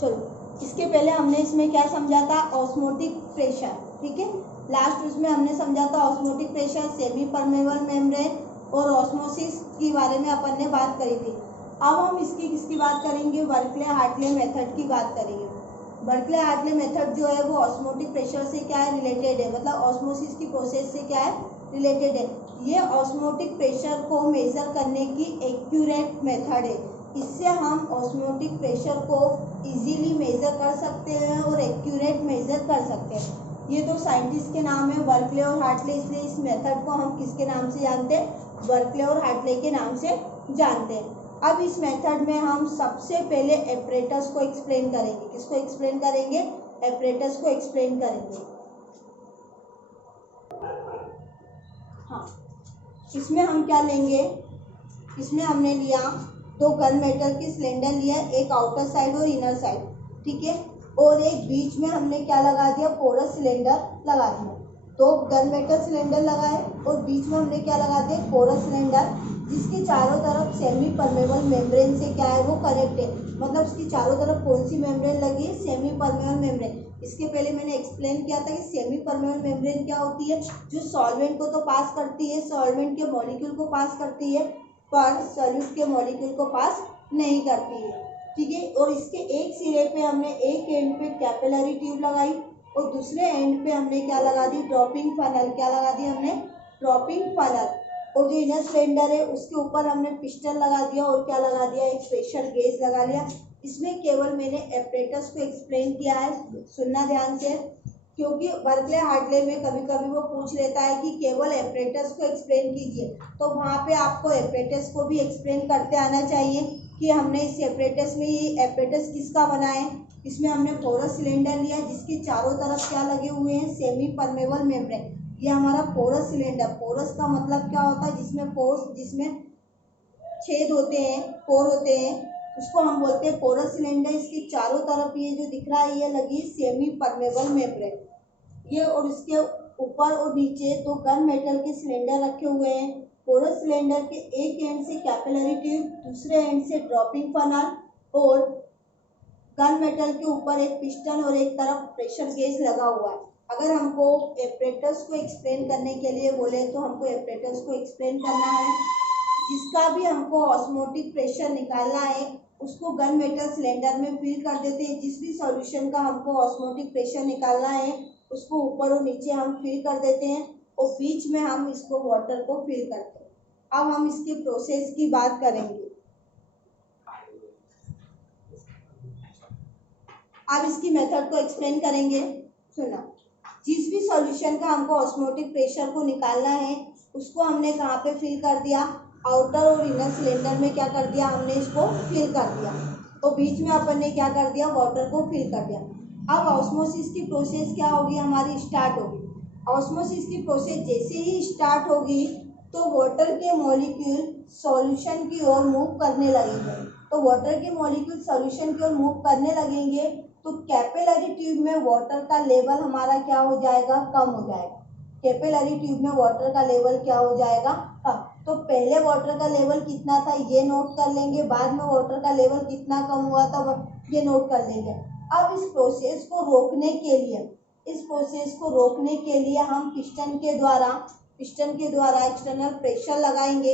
चलो इसके पहले हमने इसमें क्या समझा था, ऑस्मोटिक प्रेशर, ठीक है। लास्ट उसमें हमने समझा था osmotic pressure, semi permeable membrane और ऑस्मोसिस के बारे में अपन ने बात करी थी। अब हम इसकी किसकी बात करेंगे, बर्कले-हार्टले मेथड की बात करेंगे। बर्कले-हार्टले मेथड जो है वो ऑस्मोटिक प्रेशर से क्या है, रिलेटेड है, मतलब ऑस्मोसिस की प्रोसेस से क्या है, रिलेटेड है। ये ऑस्मोटिक प्रेशर को मेजर करने की एक्यूरेट मेथड है। इससे हम ऑस्मोटिक प्रेशर को इजीली मेजर कर सकते हैं और एक्यूरेट मेजर कर सकते हैं। ये दो साइंटिस्ट के नाम है बर्कले और हार्टले, इसलिए इस मेथड को हम किसके नाम से जानते हैं, बर्कले और हार्टले के नाम से जानते हैं। अब इस मेथड में हम सबसे पहले एपरेटस को एक्सप्लेन करेंगे। किसको एक्सप्लेन करेंगे, एपरेटस को एक्सप्लेन करेंगे। हाँ, इसमें हम क्या लेंगे, इसमें हमने लिया दो गन मेटल की सिलेंडर लिया, एक आउटर साइड और इनर साइड, ठीक है, और एक बीच में हमने क्या लगा दिया, पोरस सिलेंडर लगा दिया। तो गन मेटल सिलेंडर लगाए और बीच में हमने क्या लगा दिया, पोरस सिलेंडर, जिसके चारों तरफ सेमी परमेबल मेम्ब्रेन से क्या है वो कनेक्ट है। मतलब उसकी चारों तरफ कौन सी मेम्ब्रेन लगी है, सेमी परमेबल मेम्ब्रेन। इसके पहले मैंने एक्सप्लेन किया था कि सेमी परमेबल मेम्ब्रेन क्या होती है, जो सॉल्वेंट को तो पास करती है, सॉल्वेंट के मॉलिक्यूल को पास करती है, पर सॉल्यूट के मॉलिक्यूल को पास नहीं करती है, ठीक है। और इसके एक सिरे पे हमने एक एंड पे कैपिलरी ट्यूब लगाई और दूसरे एंड पे हमने क्या लगा दी, ड्रॉपिंग फनल। क्या लगा दी हमने, ड्रॉपिंग फनल। और जो इनर सिलेंडर है उसके ऊपर हमने पिस्टन लगा दिया और क्या लगा दिया, एक प्रेशर गेज लगा लिया। इसमें केवल मैंने एपरेटस को एक्सप्लेन किया है, सुनना ध्यान से, क्योंकि बर्कले हार्टले में कभी कभी वो पूछ लेता है कि केवल एपरेटस को एक्सप्लेन कीजिए, तो वहाँ पे आपको एपरेटस को भी एक्सप्लेन करते आना चाहिए कि हमने इस एपरेटस में, ये एपरेटस किसका बना है। इसमें हमने पोरस सिलेंडर लिया जिसके चारों तरफ क्या लगे हुए हैं, सेमी परमेबल मेम्ब्रेन। ये हमारा पोरस सिलेंडर, पोरस का मतलब क्या होता है, जिसमें पोर्स, जिसमें छेद होते हैं, पोर होते हैं, उसको हम बोलते हैं पोरस सिलेंडर। इसके चारों तरफ ये जो दिख रहा है ये लगी सेमी परमेबल मेम्ब्रेन ये, और इसके ऊपर और नीचे दो गन मेटल के सिलेंडर रखे हुए हैं। पोरस सिलेंडर के एक एंड से कैपिलरी ट्यूब, दूसरे एंड से ड्रॉपिंग फनल, और गन मेटल के ऊपर एक पिस्टन और एक तरफ प्रेशर गेज लगा हुआ है। अगर हमको एपरेटस को एक्सप्लेन करने के लिए बोले तो हमको एपरेटस को एक्सप्लेन करना है। जिसका भी हमको ऑस्मोटिक प्रेशर निकालना है उसको गन मेटल सिलेंडर में फिल कर देते हैं। जिस भी सॉल्यूशन का हमको ऑस्मोटिक प्रेशर निकालना है उसको ऊपर और नीचे हम फिल कर देते हैं और बीच में हम इसको वाटर को फिल करते हैं। अब हम इसकी प्रोसेस की बात करेंगे। अब इसकी मेथड को एक्सप्लेन करेंगे, सुना। जिस भी सॉल्यूशन का हमको ऑस्मोटिक प्रेशर को निकालना है उसको हमने कहाँ पे फिल कर दिया, आउटर और इनर सिलेंडर में क्या कर दिया, हमने इसको फिल कर दिया और बीच में अपन ने क्या कर दिया, वाटर को फिल कर दिया। अब ऑस्मोसिस की प्रोसेस क्या होगी, हमारी स्टार्ट होगी। ऑस्मोसिस की प्रोसेस जैसे ही स्टार्ट होगी तो वाटर के मॉलिक्यूल सॉल्यूशन की ओर मूव करने लगेंगे। तो वाटर के मॉलिक्यूल सॉल्यूशन की ओर मूव करने लगेंगे तो कैपिलरी ट्यूब में वाटर का लेवल हमारा क्या हो जाएगा, कम हो जाएगा। कैपिलरी ट्यूब में वाटर का लेवल क्या हो जाएगा, कम। तो पहले वाटर का लेवल कितना था ये नोट कर लेंगे, बाद में वाटर का लेवल कितना कम हुआ था ये नोट कर लेंगे। अब इस प्रोसेस को रोकने के लिए हम पिस्टन के द्वारा एक्सटर्नल प्रेशर लगाएंगे,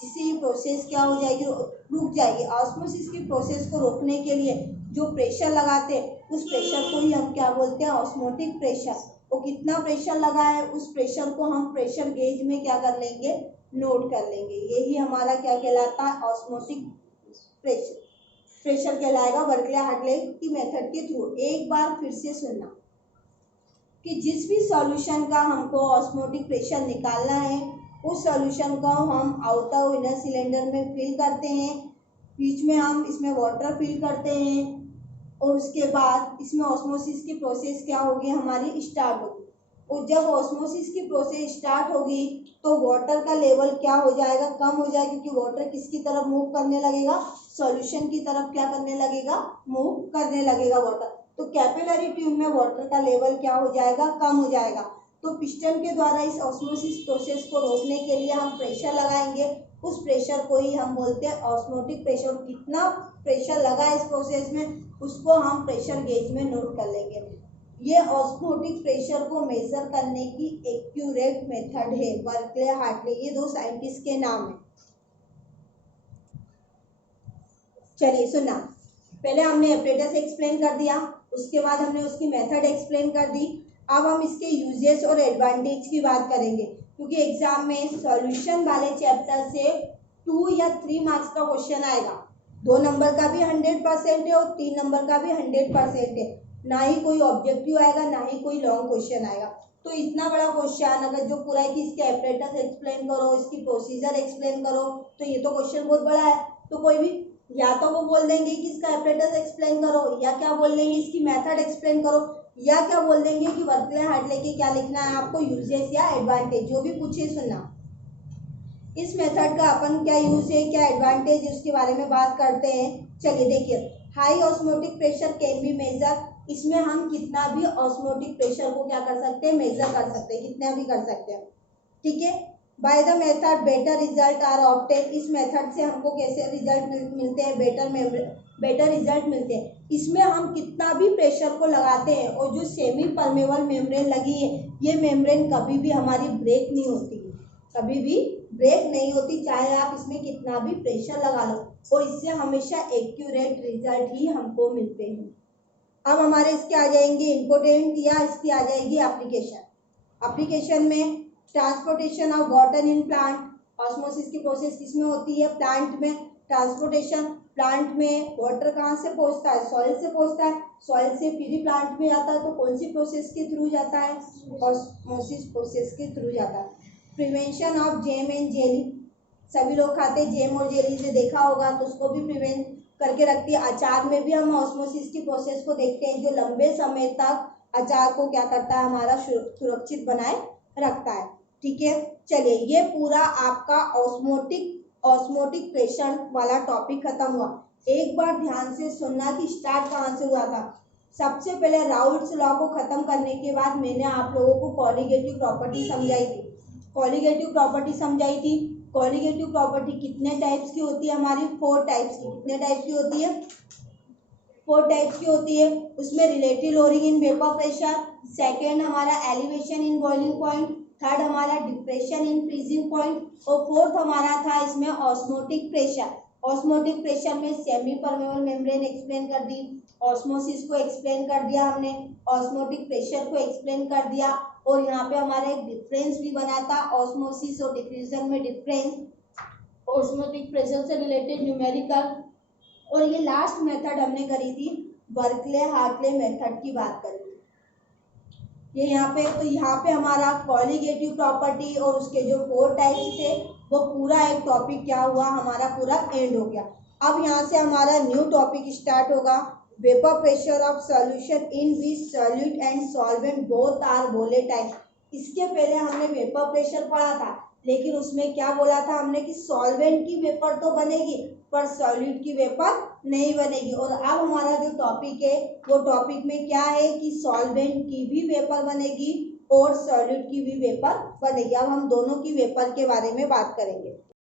जिससे ये प्रोसेस क्या हो जाएगी, रुक जाएगी। ऑस्मोसिस की प्रोसेस को रोकने के लिए जो प्रेशर लगाते हैं उस प्रेशर को ही हम क्या बोलते हैं, ऑस्मोटिक प्रेशर। वो कितना प्रेशर लगा है उस प्रेशर को हम प्रेशर गेज में क्या कर लेंगे, नोट कर लेंगे। यही हमारा क्या कहलाता है, ऑस्मोटिक प्रेशर कहलाएगा बर्कले हार्टले की मेथड के थ्रू। एक बार फिर से सुनना कि जिस भी सॉल्यूशन का हमको ऑस्मोटिक प्रेशर निकालना है उस सॉल्यूशन को हम आउटर और इनर सिलेंडर में फिल करते हैं, बीच में हम इसमें वाटर फिल करते हैं और उसके बाद इसमें ऑस्मोसिस की प्रोसेस क्या होगी, हमारी स्टार्ट होगी। और जब ऑस्मोसिस की प्रोसेस स्टार्ट होगी तो वाटर का लेवल क्या हो जाएगा, कम हो जाएगा, क्योंकि वाटर किसकी तरफ मूव करने लगेगा, सॉल्यूशन की तरफ क्या करने लगेगा, मूव करने लगेगा वाटर। तो कैपिलरी ट्यूब में वाटर का लेवल क्या हो जाएगा, कम हो जाएगा। तो पिस्टन के द्वारा इस ऑस्मोसिस प्रोसेस को रोकने के लिए हम प्रेशर लगाएंगे उस प्रेशर को ही हम बोलते हैं ऑस्मोटिक प्रेशर। कितना प्रेशर लगा है इस प्रोसेस में उसको हम प्रेशर गेज में नोट कर लेंगे। ये ऑस्मोटिक प्रेशर को मेजर करने की एक्यूरेट मेथड है बर्कले हार्टले, ये दो साइंटिस्ट के नाम है। चलिए सुनना, पहले हमने एपरेटस एक्सप्लेन कर दिया, उसके बाद हमने उसकी मेथड एक्सप्लेन कर दी। अब हम इसके यूजेस और एडवांटेज की बात करेंगे, क्योंकि एग्जाम में सॉल्यूशन वाले चैप्टर से 2 या 3 मार्क्स का क्वेश्चन आएगा। 2 नंबर का भी 100% है और 3 नंबर का भी 100% है। ना ही कोई ऑब्जेक्टिव आएगा, ना ही कोई लॉन्ग क्वेश्चन आएगा। तो इतना बड़ा क्वेश्चन अगर जो पूरा है कि इसके एपरेटस एक्सप्लेन करो, इसकी प्रोसीजर एक्सप्लेन करो, तो ये तो क्वेश्चन बहुत बड़ा है। तो कोई भी या तो वो बोल देंगे कि इसका एपरेटस एक्सप्लेन करो, या क्या बोल देंगे इसकी मेथड एक्सप्लेन करो, या क्या बोल देंगे कि बर्कले हार्टले के क्या लिखना है आपको, यूजेस या एडवांटेज, जो भी पूछे सुनना। इस मेथड का अपन क्या यूज है, क्या एडवांटेज है, उसके बारे में बात करते हैं। चलिए देखिए, high osmotic pressure can be measure, इसमें हम कितना भी ऑस्मोटिक प्रेशर को क्या कर सकते हैं, मेजर कर सकते हैं, कितना भी कर सकते हैं, ठीक है। By the method better result are obtain, इस मेथड से हमको कैसे रिजल्ट मिलते हैं, बेटर रिजल्ट मिलते हैं। इसमें हम कितना भी प्रेशर को लगाते हैं और जो सेमी परमेबल मेम्ब्रेन लगी है, ये मेम्ब्रेन कभी भी हमारी ब्रेक नहीं होती, कभी भी ब्रेक नहीं होती, चाहे आप इसमें कितना भी प्रेशर लगा लो, और इससे हमेशा एक्यूरेट रिजल्ट ही हमको मिलते हैं। अब हमारे इसके आ जाएंगे इम्पोर्टेंट, या इसकी आ जाएगी एप्लीकेशन। एप्लीकेशन में transportation of water in plant, osmosis की प्रोसेस किसमें होती है, प्लांट में। ट्रांसपोर्टेशन, प्लांट में वाटर कहाँ से पहुँचता है, सॉइल से पहुँचता है, सॉइल से फिर ही प्लांट में जाता है, तो कौन सी प्रोसेस के थ्रू जाता है, ऑस्मोसिस प्रोसेस के थ्रू जाता है। Prevention of jam and jelly, सभी लोग खाते जेम और जेली से देखा होगा, तो उसको भी प्रिवेंट करके रखती है। अचार में भी हम ऑस्मोसिस की प्रोसेस को देखते हैं, जो लंबे समय तक अचार को क्या करता है, हमारा सुरक्षित बनाए रखता है, ठीक है। चलिए, ये पूरा आपका ऑस्मोटिक प्रेशर वाला टॉपिक खत्म हुआ। एक बार ध्यान से सुनना कि स्टार्ट कहाँ से हुआ था। सबसे पहले राउल्ट्स लॉ को खत्म करने के बाद मैंने आप लोगों को कॉलीगेटिव प्रॉपर्टी समझाई थी। कॉलीगेटिव प्रॉपर्टी समझाई थी। कॉलीगेटिव प्रॉपर्टी कितने टाइप्स की होती है, हमारी 4 टाइप्स की। कितने टाइप्स की होती है, 4 टाइप्स की होती है। उसमें relative lowering in vapour pressure, second हमारा elevation in boiling point, third हमारा डिप्रेशन इन फ्रीजिंग पॉइंट, और फोर्थ हमारा था इसमें ऑस्मोटिक प्रेशर। ऑस्मोटिक प्रेशर में सेमी परमेबल मेम्ब्रेन एक्सप्लेन कर दी, ऑस्मोसिस को एक्सप्लेन कर दिया हमने, ऑस्मोटिक प्रेशर को एक्सप्लेन कर दिया, और यहाँ पे हमारा एक डिफरेंस भी बना था ऑस्मोसिस और डिफ्यूजन में डिफरेंस, ऑस्मोटिक प्रेशर से रिलेटेड न्यूमेरिकल, और ये लास्ट मेथड हमने करी थी बर्कले हार्टले मेथड की बात करी। ये यहाँ पे, तो यहाँ पे हमारा कॉलीगेटिव प्रॉपर्टी और उसके जो 4 टाइप्स थे वो पूरा एक टॉपिक क्या हुआ, हमारा पूरा एंड हो गया। अब यहाँ से हमारा न्यू टॉपिक स्टार्ट होगा, vapour pressure of solution in which solute and solvent both are volatile. इसके पहले हमने वेपर प्रेशर पढ़ा था, लेकिन उसमें क्या बोला था हमने कि सॉल्वेंट की वेपर तो बनेगी पर सॉल्यूट की वेपर नहीं बनेगी। और अब हमारा जो टॉपिक है वो टॉपिक में क्या है कि सॉल्वेंट की भी वेपर बनेगी और सॉल्यूट की भी वेपर बनेगी। अब हम दोनों की वेपर के बारे में बात करेंगे।